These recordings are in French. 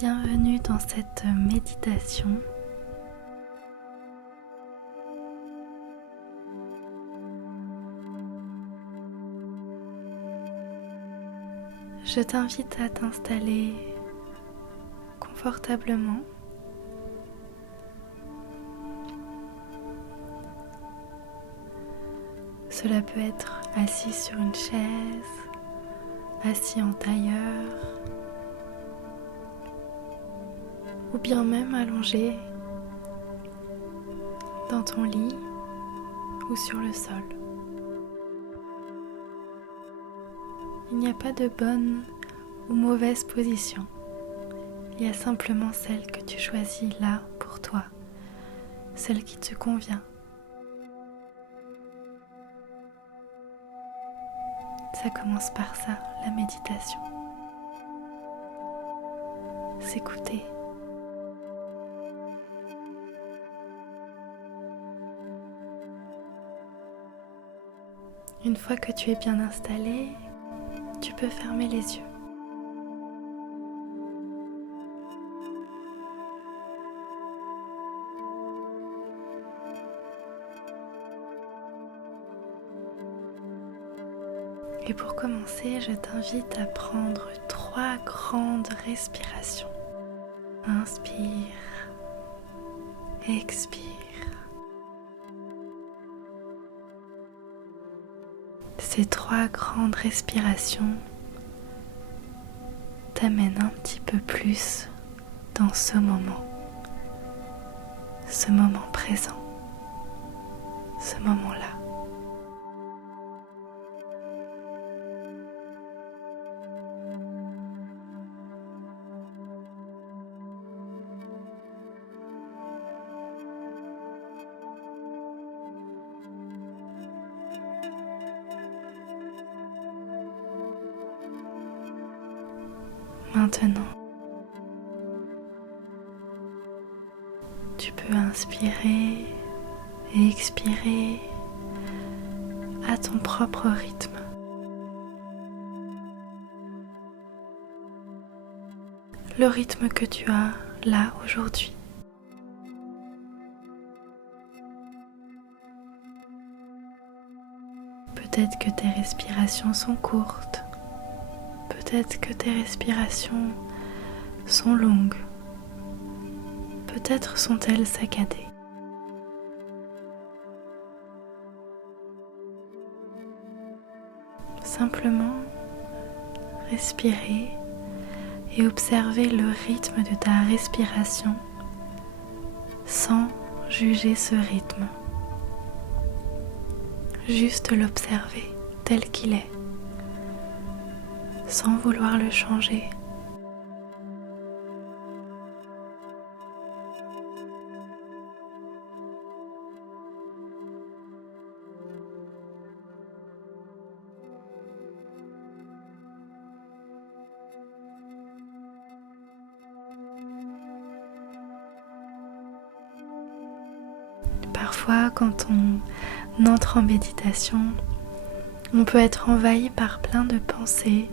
Bienvenue dans cette méditation. Je t'invite à t'installer confortablement. Cela peut être assis sur une chaise, assis en tailleur, ou bien même allongé dans ton lit ou sur le sol. Il n'y a pas de bonne ou mauvaise position. Il y a simplement celle que tu choisis là pour toi, celle qui te convient. Ça commence par ça, la méditation. S'écouter. Une fois que tu es bien installé, tu peux fermer les yeux. Et pour commencer, je t'invite à prendre 3 grandes respirations. Inspire, expire. Ces 3 grandes respirations t'amènent un petit peu plus dans ce moment présent, ce moment-là. Maintenant, tu peux inspirer et expirer à ton propre rythme. Le rythme que tu as là aujourd'hui. Peut-être que tes respirations sont courtes. Peut-être que tes respirations sont longues. Peut-être sont-elles saccadées. Simplement respirer et observer le rythme de ta respiration sans juger ce rythme. Juste l'observer tel qu'il est, sans vouloir le changer. Parfois, quand on entre en méditation, on peut être envahi par plein de pensées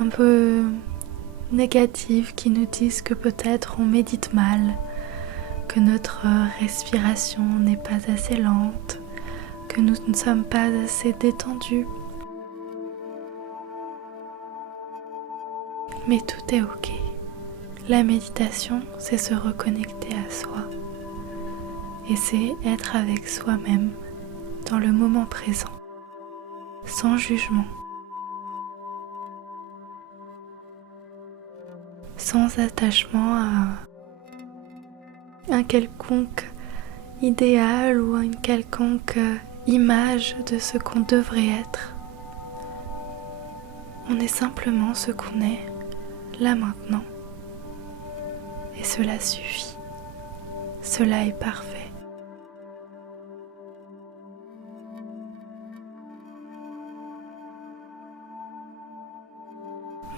un peu négatives qui nous disent que peut-être on médite mal, que notre respiration n'est pas assez lente, que nous ne sommes pas assez détendus. Mais tout est ok. La méditation, c'est se reconnecter à soi. Et c'est être avec soi-même dans le moment présent, sans jugement, sans attachement à un quelconque idéal ou à une quelconque image de ce qu'on devrait être. On est simplement ce qu'on est, là maintenant. Et cela suffit. Cela est parfait.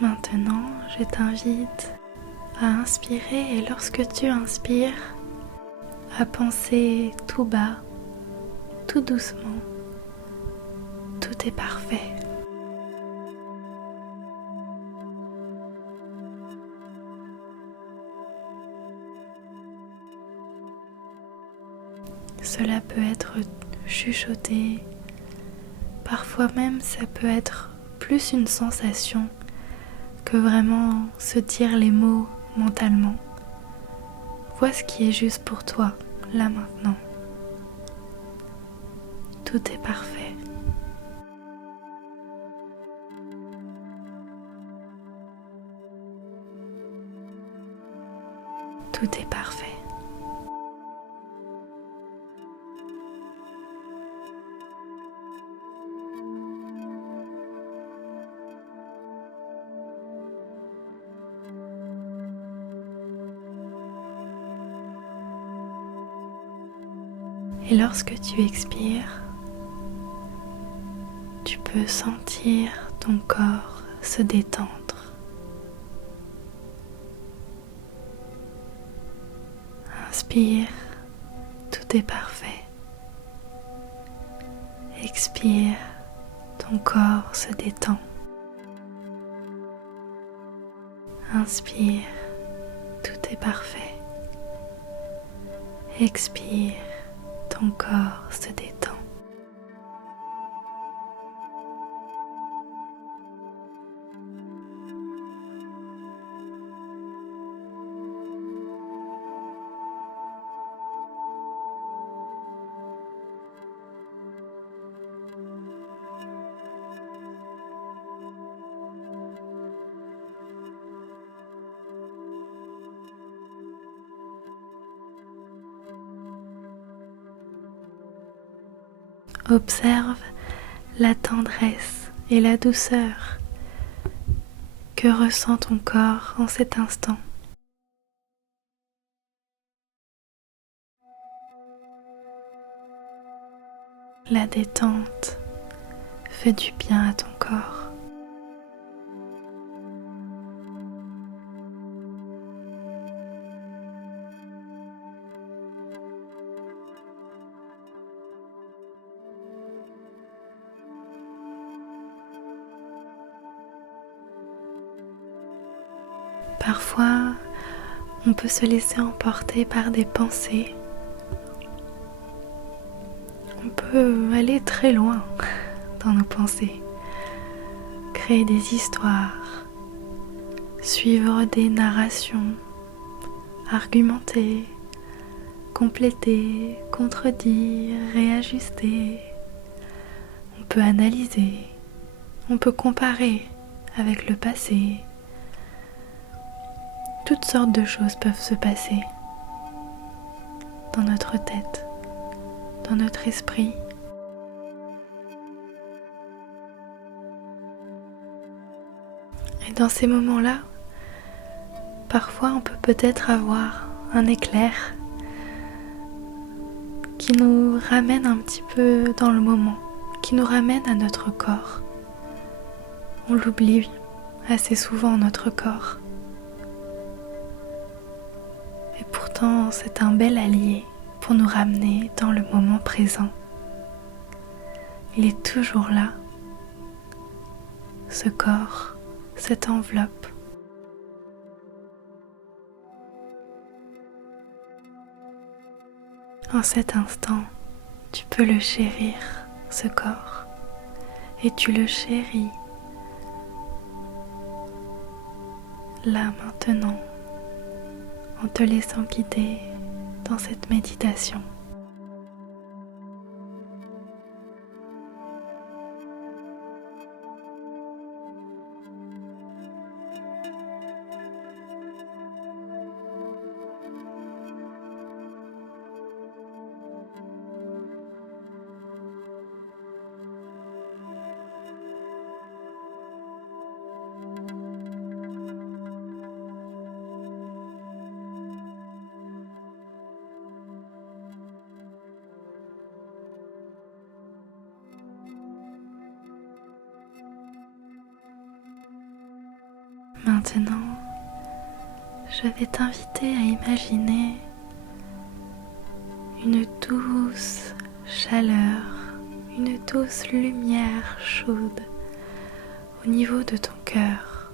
Maintenant, je t'invite à inspirer et lorsque tu inspires, à penser tout bas, tout doucement, tout est parfait. Cela peut être chuchoté, parfois même ça peut être plus une sensation que vraiment se dire les mots mentalement. Vois ce qui est juste pour toi, là maintenant. Tout est parfait. Tout est parfait. Et lorsque tu expires, tu peux sentir ton corps se détendre. Inspire, tout est parfait. Expire, ton corps se détend. Inspire, tout est parfait. Expire, ton corps se détend. Observe la tendresse et la douceur que ressent ton corps en cet instant. La détente fait du bien à ton corps. Parfois, on peut se laisser emporter par des pensées. On peut aller très loin dans nos pensées, créer des histoires, suivre des narrations, argumenter, compléter, contredire, réajuster. On peut analyser, on peut comparer avec le passé. Toutes sortes de choses peuvent se passer dans notre tête, dans notre esprit. Et dans ces moments-là, parfois on peut peut-être avoir un éclair qui nous ramène un petit peu dans le moment, qui nous ramène à notre corps. On l'oublie assez souvent, notre corps. Et pourtant, c'est un bel allié pour nous ramener dans le moment présent. Il est toujours là, ce corps, cette enveloppe. En cet instant, tu peux le chérir, ce corps, et tu le chéris là maintenant, en te laissant guider dans cette méditation. Maintenant, je vais t'inviter à imaginer une douce chaleur, une douce lumière chaude au niveau de ton cœur,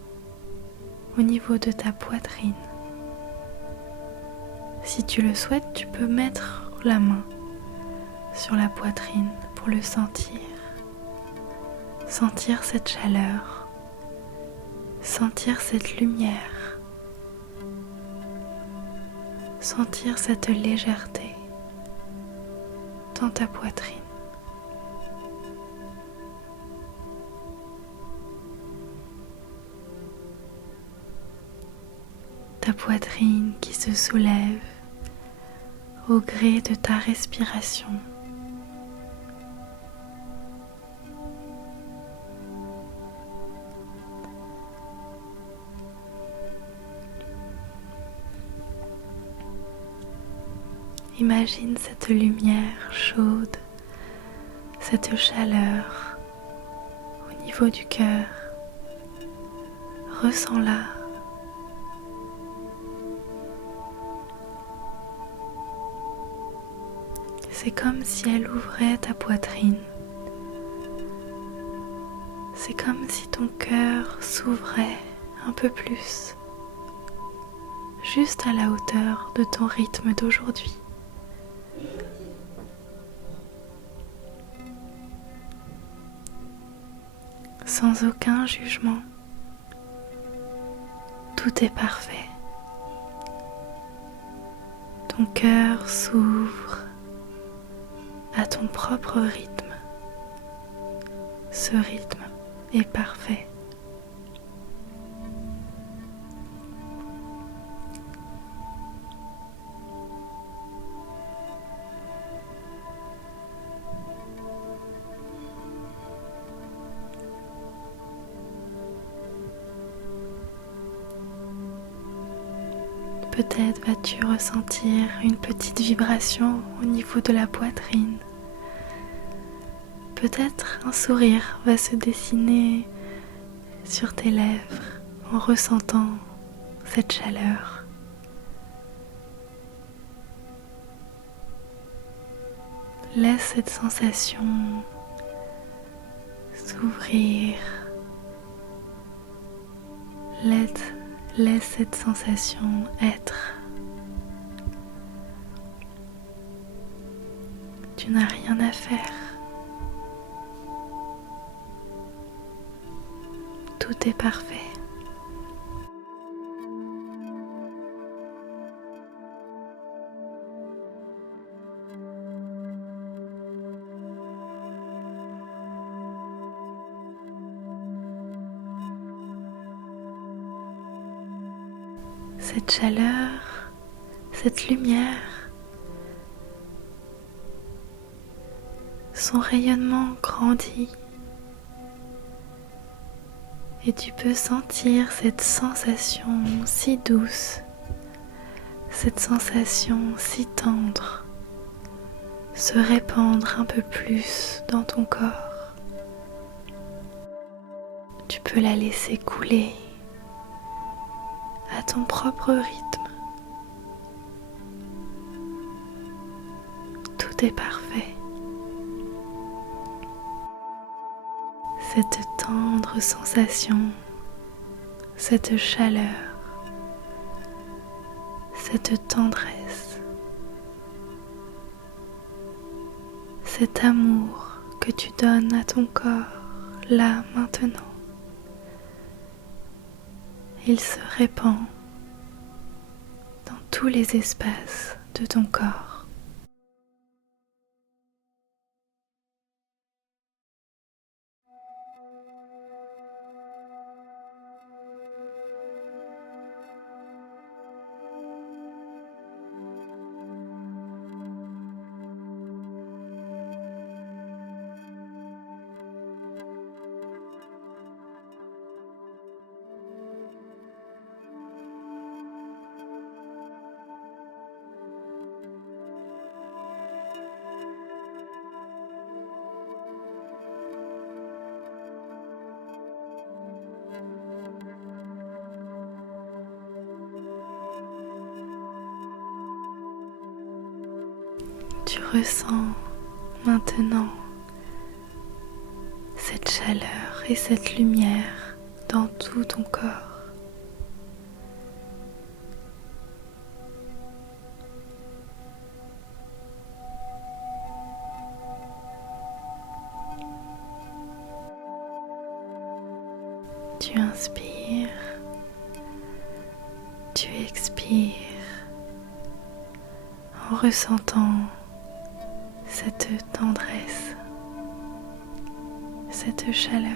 au niveau de ta poitrine. Si tu le souhaites, tu peux mettre la main sur la poitrine pour le sentir. Sentir cette chaleur, sentir cette lumière, sentir cette légèreté dans ta poitrine. Ta poitrine qui se soulève au gré de ta respiration. Imagine cette lumière chaude, cette chaleur au niveau du cœur. Ressens-la. C'est comme si elle ouvrait ta poitrine. C'est comme si ton cœur s'ouvrait un peu plus, juste à la hauteur de ton rythme d'aujourd'hui. Sans aucun jugement. Tout est parfait. Ton cœur s'ouvre à ton propre rythme. Ce rythme est parfait. Peut-être vas-tu ressentir une petite vibration au niveau de la poitrine. Peut-être un sourire va se dessiner sur tes lèvres en ressentant cette chaleur. Laisse cette sensation s'ouvrir. Laisse cette sensation être. Tu n'as rien à faire. Tout est parfait. Cette chaleur, cette lumière, son rayonnement grandit et tu peux sentir cette sensation si douce, cette sensation si tendre se répandre un peu plus dans ton corps. Tu peux la laisser couler à ton propre rythme. Tout est parfait. Cette tendre sensation, cette chaleur, cette tendresse, cet amour que tu donnes à ton corps là maintenant, il se répand dans tous les espaces de ton corps. Tu ressens maintenant cette chaleur et cette lumière dans tout ton corps. inspires, tu expires en ressentant cette tendresse, cette chaleur.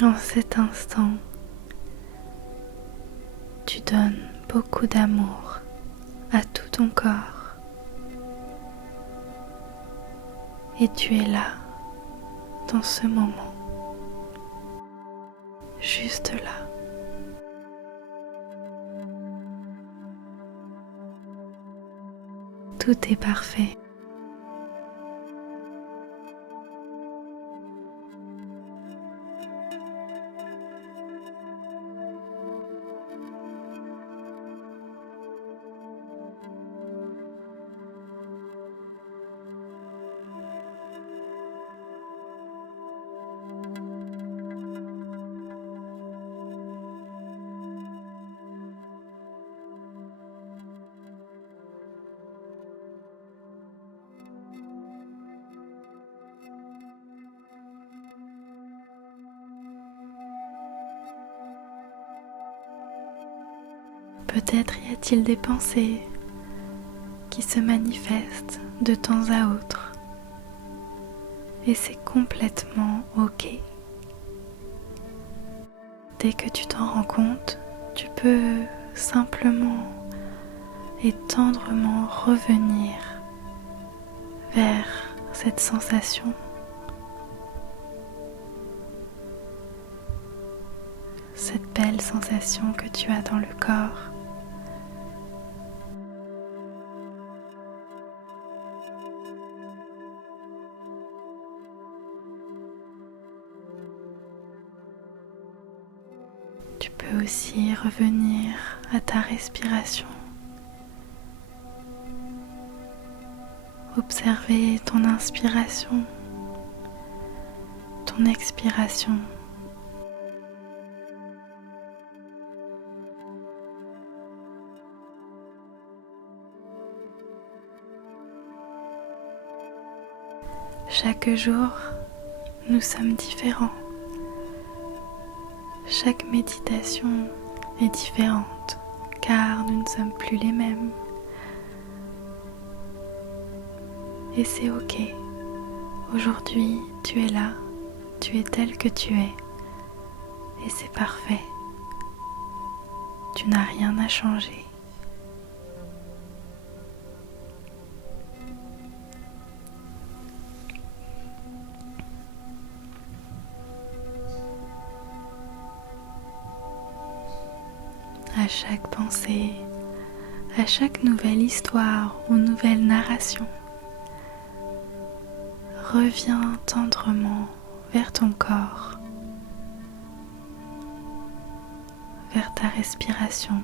En cet instant, tu donnes beaucoup d'amour à tout ton corps et tu es là, dans ce moment, juste là. Tout est parfait. Peut-être y a-t-il des pensées qui se manifestent de temps à autre et c'est complètement ok. Dès que tu t'en rends compte, tu peux simplement et tendrement revenir vers cette sensation, cette belle sensation que tu as dans le corps. Tu peux aussi revenir à ta respiration. Observer ton inspiration, ton expiration. Chaque jour, nous sommes différents. Chaque méditation est différente car nous ne sommes plus les mêmes. Et c'est ok. Aujourd'hui, tu es là, tu es tel que tu es. Et c'est parfait. Tu n'as rien à changer. À chaque pensée, à chaque nouvelle histoire ou nouvelle narration, reviens tendrement vers ton corps, vers ta respiration.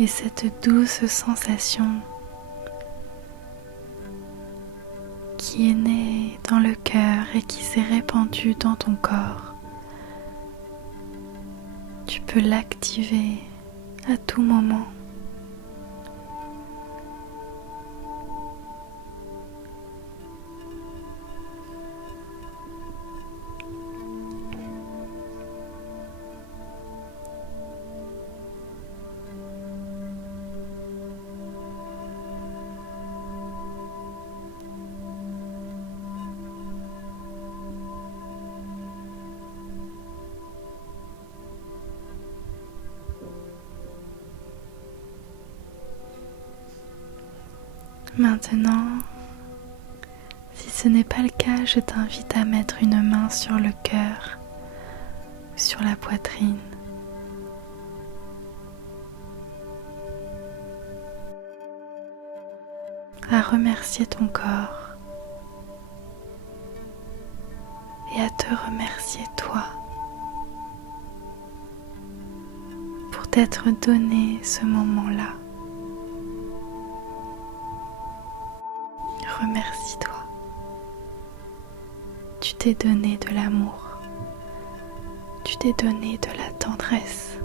Et cette douce sensation qui est née dans le cœur et qui s'est répandue dans ton corps, tu peux l'activer à tout moment. Maintenant, si ce n'est pas le cas, je t'invite à mettre une main sur le cœur ou sur la poitrine. À remercier ton corps et à te remercier toi pour t'être donné ce moment-là. Remercie-toi. Tu t'es donné de l'amour. Tu t'es donné de la tendresse.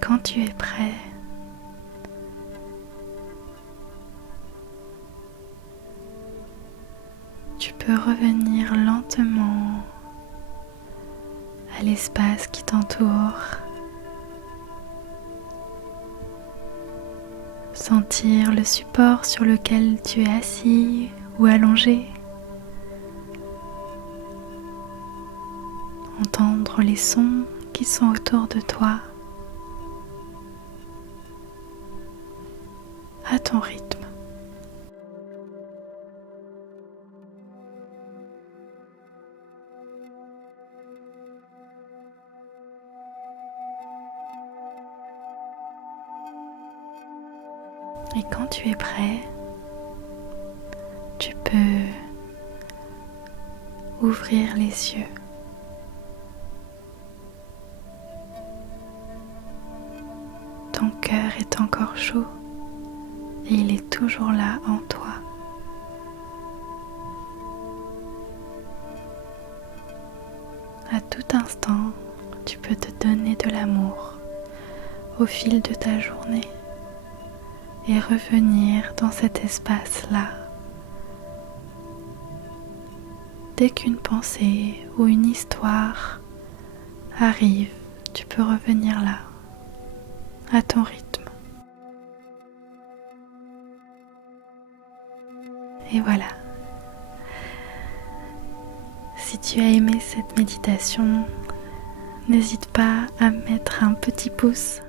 Quand tu es prêt, tu peux revenir lentement à l'espace qui t'entoure, sentir le support sur lequel tu es assis ou allongé, entendre les sons qui sont autour de toi à ton rythme. Et quand tu es prêt, tu peux ouvrir les yeux. Ton cœur est encore chaud et il est toujours là en toi. À tout instant, tu peux te donner de l'amour au fil de ta journée et revenir dans cet espace-là. Dès qu'une pensée ou une histoire arrive, tu peux revenir là, à ton rythme. Et voilà. Si tu as aimé cette méditation, n'hésite pas à mettre un petit pouce